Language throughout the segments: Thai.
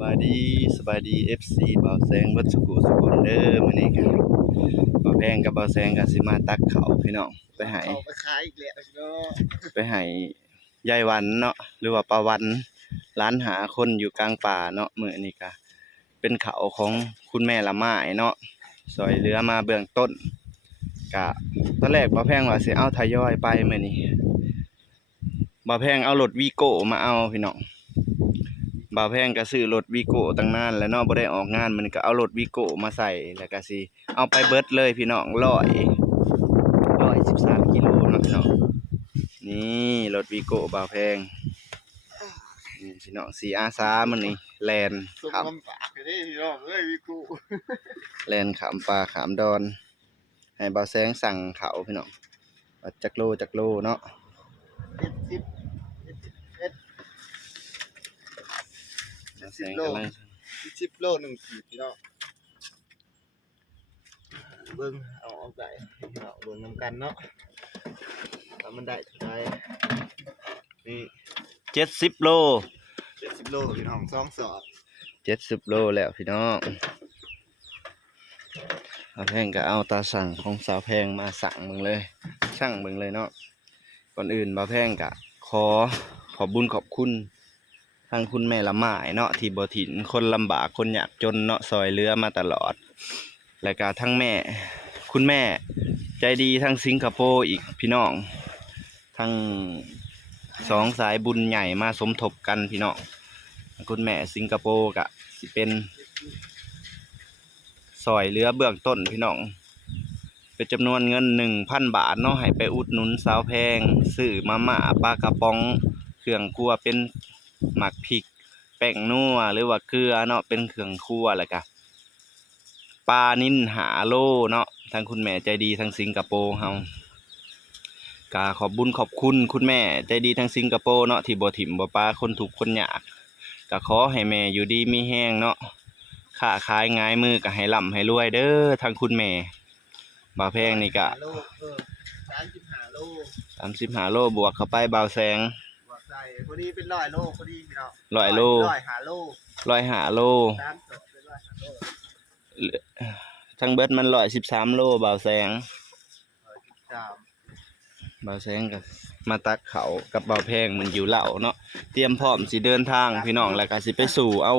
บายดีสบายดี FC บ่าวแสงวัดสุขุสุคนเด้อมื้อนี้กันบ่าวแพงกับบ่าวแสงก็สิมาตักข้าวพี่น้องไปให้เอาไปขายอีกแล้วเนาะไปให้ยายวันเนาะหรือว่าป้าวันร้านหาคนอยู่กลางป่าเนาะมื้อนี้ก็เป็นข้าวของคุณแม่ละไม้เนาะซอยเหลือมาเบื้องต้นก็ตอนแรกบ่าวแพงว่าสิเอาทยอยไปมื้อนี้บ่าวแพงเอารถวีโก้มาเอาพี่น้อง บ่าวแพงก็ซื้อรถวีโก้ตั้งนานแล้วเนาะบ่ได้ออกงานมันก็เอารถวีโก้มาใส่แล้วก็สิเอาไปเบิดเลยพี่น้องร้อยร้อยสิบสามกิโลเนาะพี่น้องนี่รถวีโก้บ่าวแพงนี่พี่น้องสีอาสามันนี่แลนส่งขับคำฝากไปได้พี่น้องเอ้ยวิกูแลนขามปลาขามดอนให้บ่าวแสงสั่งเขาพี่น้องว่าจักโลจักโลเนาะ เจ็ดสิบเจ็ดสิบเอ็ด บ่าวแสงกำลังสิบโลหนึ่งขีดพี่น้องเบิ้งเอาเอาไปพี่น้องเบิ้งนำกันเนาะถ้ามันได้เท่าไหรนี่เจ็ดสิบโลเจ็ดสิบโลพี่น้องสองสอบเจ็ดสิบโลแล้วพี่น้องสาวแพงก็เอาตาสั่งของสาวแพงมาสั่งมึงเลย ช่างมึงเลยเนาะก่อนอื่นบ่าวแพงก็ขอขอบบุญขอบคุณ ทางคุณแม่ละไม้เนาะที่บ่ถิ่นคนลำบากคนยากจนเนาะซอยเรือมาตลอด แล้วก็ทั้งแม่ คุณแม่ใจดีทั้งสิงคโปร์อีกพี่น้อง ทั้งสองสายบุญใหญ่มาสมทบกันพี่น้องคุณแม่สิงคโปร์กะสิเป็นซอยเรือเบื้องต้นพี่น้องเป็นจำนวนเงินหนึ่งพันบาทเนาะให้ไปอุดหนุนสาวแพงซื้อมาม่าปลากระป๋อง เครื่องครัวเป็น หมักพริก แป้งนัวหรือว่าเกลือเนาะเป็นเครื่องครัวอะไรกะปลานิ่นหาโลเนาะทางคุณแม่ใจดีทางสิงคโปร์เฮากาขอบบุญขอบคุณคุณแม่ ใจดีทางสิงคโปร์เนาะที่บ่ถิ่มบ่ปลาคนถูกข์คนยากก็ขอให้แม่อยู่ดีมีแห้งเนาะค้าขายง่ายมือก็ให้ร่ำให้รวยเด้อทางคุณแม่บ่าวแพงนี่ก็โลเออสามสิบห้าโลสามสิบห้าโลบวกเข้าไปบ่าวแสง บวกใส่พอดีเป็นร้อยโลพอดีพี่น้องร้อยโลร้อยห้าโลร้อยห้าโลสามสอบเป็นร้อยห้าโลทั้งเบิดมันร้อยสิบสามโลบ่าวแสงร้อยสิบสามบ่าวแสงกับมาตักเขากับบ่าวแพงมันอยู่เหล่าเนาะเตรียมพร้อมสิเดินทางพี่น้องแล้วก็สิไปสู่เอา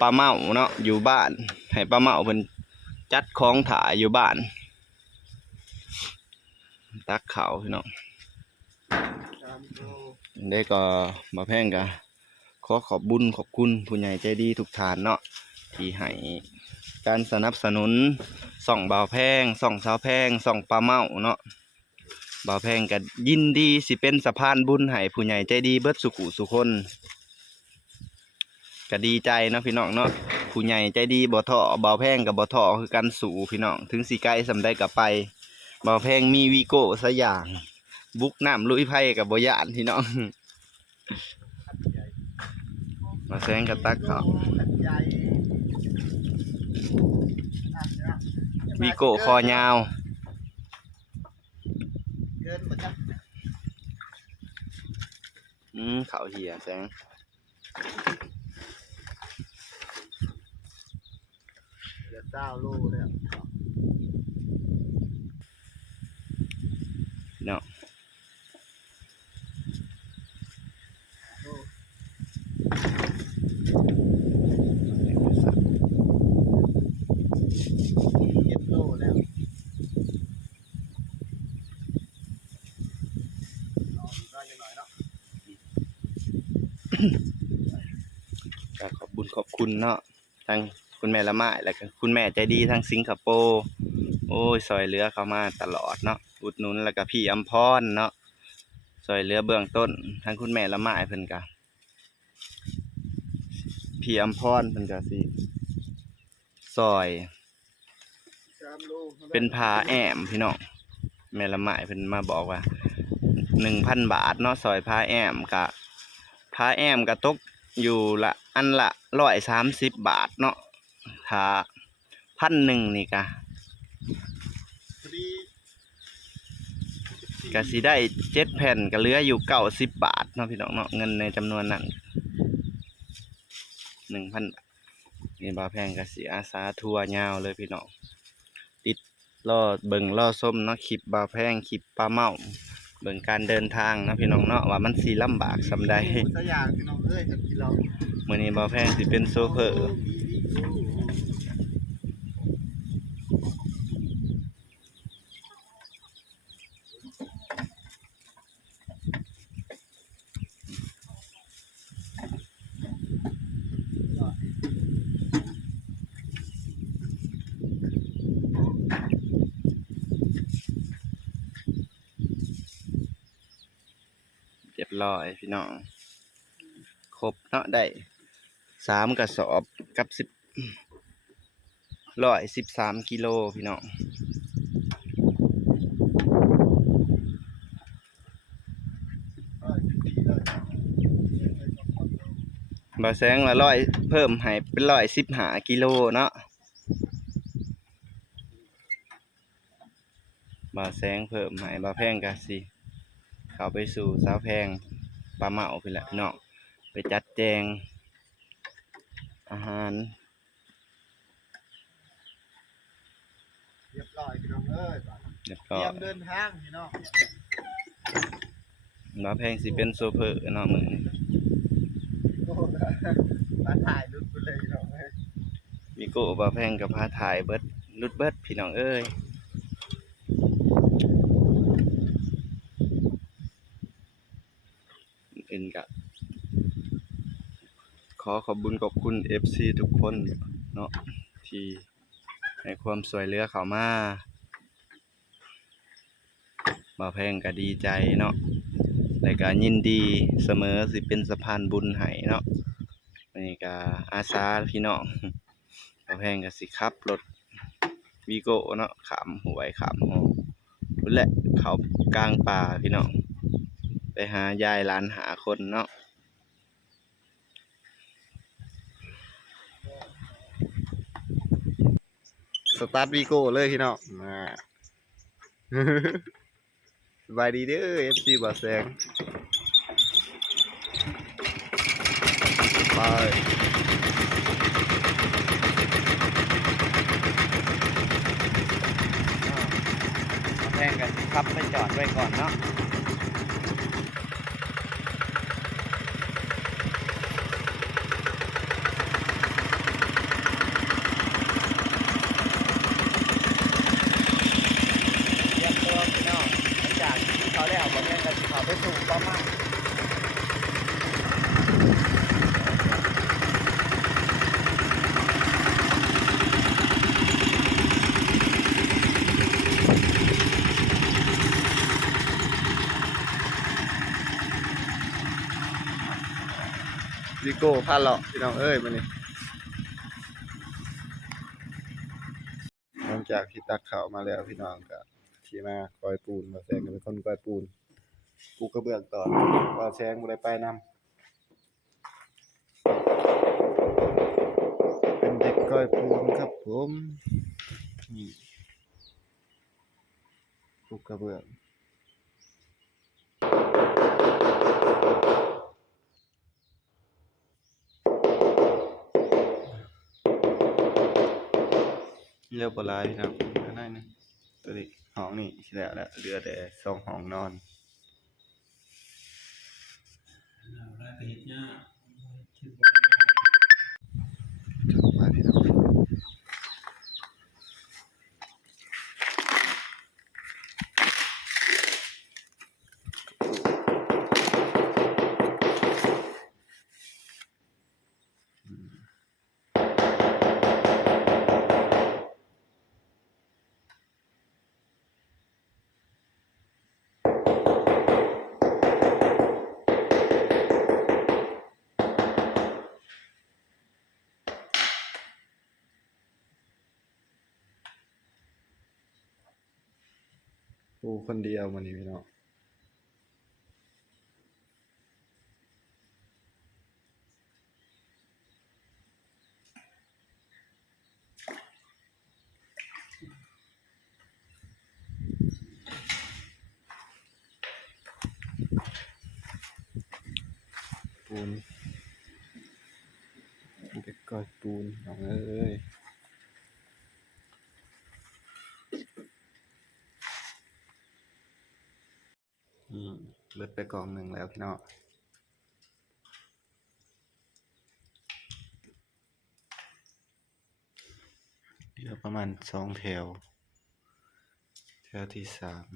ปลาเมาเนาะอยู่บ้านให้ปลาเมาเพิ่นจัดของถ่ายอยู่บ้าน ตักเขาพี่น้องสามโล ได้ก็มาแพงกะขอขอบบุญขอบคุณผู้ใหญ่ใจดีทุกฐานเนาะที่ให้การสนับสนุนส่องบ่าวแพงส่องสาวแพงส่องปลาเมาเนาะบ่าวแพงก็ยินดีสิเป็นสะพานบุญให้ผู้ใหญ่ใจดีเบิดสุขุสุคนก็ดีใจเนาะพี่น้องเนาะผู้ใหญ่ใจดีบ่ท้อบ่าวแพงกับบ่ท้อคือกันสู่พี่น้องถึงสิไกลสำได้กับไปบ่าวแพงมีวีโก้ซะอย่าง บุกน้ำลุยไพ่กับบยานพี่น้อง มาแซงกับตักเขาวีโก้คอยาวอืมเขาเหียแซงเหลือเก้าโลแล้วเนาะ เจ็ดโลแล้วเอาอีกหน่อยหน่อยเนาะ ก็ขอบบุญขอบ คุณเนาะทางคุณแม่ละไม้แล้วก็คุณแม่ใจดีทางสิงคโปร์โอ้ยซอยเรือเข้ามาตลอดเนาะอุดหนุนแล้วก็พี่อำพรเนาะซอยเรือเบื้องต้นทางคุณแม่ละไม้เพิ่นก็พี่อำพรเพิ่นก็สิซอย เป็นพาแอมพี่น้องแม่ละไม้เพิ่นมาบอกว่าหนึ่งพันบาทเนาะซอยพาแอมกะพาแอมกะตก อยู่ละอันละร้อยสามสิบบาทเนาะถ้าพันหนึ่งนี่กะพอดีกะสิได้เจ็ดแผ่นก็เหลืออยู่เก้าสิบบาทเนาะพี่น้องเนาะเงินในจำนวนนั้นหนึ่งพันนี่บาแพงก็สิอาสาทัวร์ยาวเลยพี่น้องติดรอเบิ่งรอส้มเนาะคลิปบาแพงคลิปปลาเมา เบิ่งการเดินทางเนาะพี่น้องเนาะว่ามันสิลำบากสำใด สยางพี่น้องเอ้ยกับกินเรา มื้อนี้บ่าวแพงสิเป็นโซเฟอร์เรี ร้อยพี่น้อง ครบเนาะได้สามกระสอบกับสิบร้อยสิบสามกิโลพี่น้องบาแสงละร้อยเพิ่มให้เป็นร้อยสิบหากิโลเนาะบาแสงเพิ่มให้บาแพงกะสิเข้าไปสู่สาวแพง ปลาเมาไปแหละพี่น้องไปจัดแจง อาหารเรียบร้อยพี่น้องเอ้ยเรียบเตร้อรียยมเดินทางพี่น้องบาแพงสิเป็นโซเฟอร์เนาะมือนี้โอ้โหมาถ่ายรุดไปเลยพี่น้องเอ้ยวิโก้บาแพงกับพาถ่ายเบิดรุดเบิดพี่น้องเอ้ย อื่นกะขอขอบบุญขอบคุณ FC ทุกคนเนาะที่ให้ความสวยเลือเขามาบาแพงก็ดีใจเนาะและก็ยินดีเสมอสิเป็นสะพานบุญให้เนาะนี่ก็อาสาพี่น้องบาแพงก็สิขับรถวีโก้เนาะขามหวยขามหอแหละเขากลางป่าพี่น้อง ไปหายายหลานหาคนเนาะสตาร์ทวีโก้เลยพี่น้องมาสบายดีเด้อ FC บ่แซงไปแพงกันขับไปจอดไว้ก่อนเนาะเตรียมตัวพี่น้องหลังจากที่เขาแล้วบ่แม่นก็สิเขาไปสู่ป้ามา วี โก้พาเลาะพี่น้องเอ้ยมานี่หลังจากที่ตักข้าวมาแล้วพี่น้องก็ที่มากอยปูนบ่แซงก็เป็นคนกอยปูนปูกระเบื้องต่อบ่แซงบ่ได้ไปนำเป็นเด็กกอยปูนครับผมนี่ปูกระเบื้อง เรียบร้อยครับก็ได้นะตัวนี้ห้องนี่ใช่แล้วแหละเหลือแต่สองห้องนอน ปูคนเดียวมันนี่พี่น้องปูนเด็กกอยอยปูนน้องเอ้ยอืม เบิดไปกองหนึ่งแล้วพี่น้องเหลือประมาณสองแถว แถวที่สาม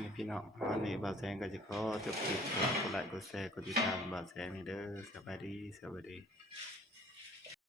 นี่พี่น้องวันนี้บาแสงก็จะขอจบคลิปฝากกดไลค์กดแชร์กดติดตามบาแสงนี่เด้อสวัสดีสวัสดี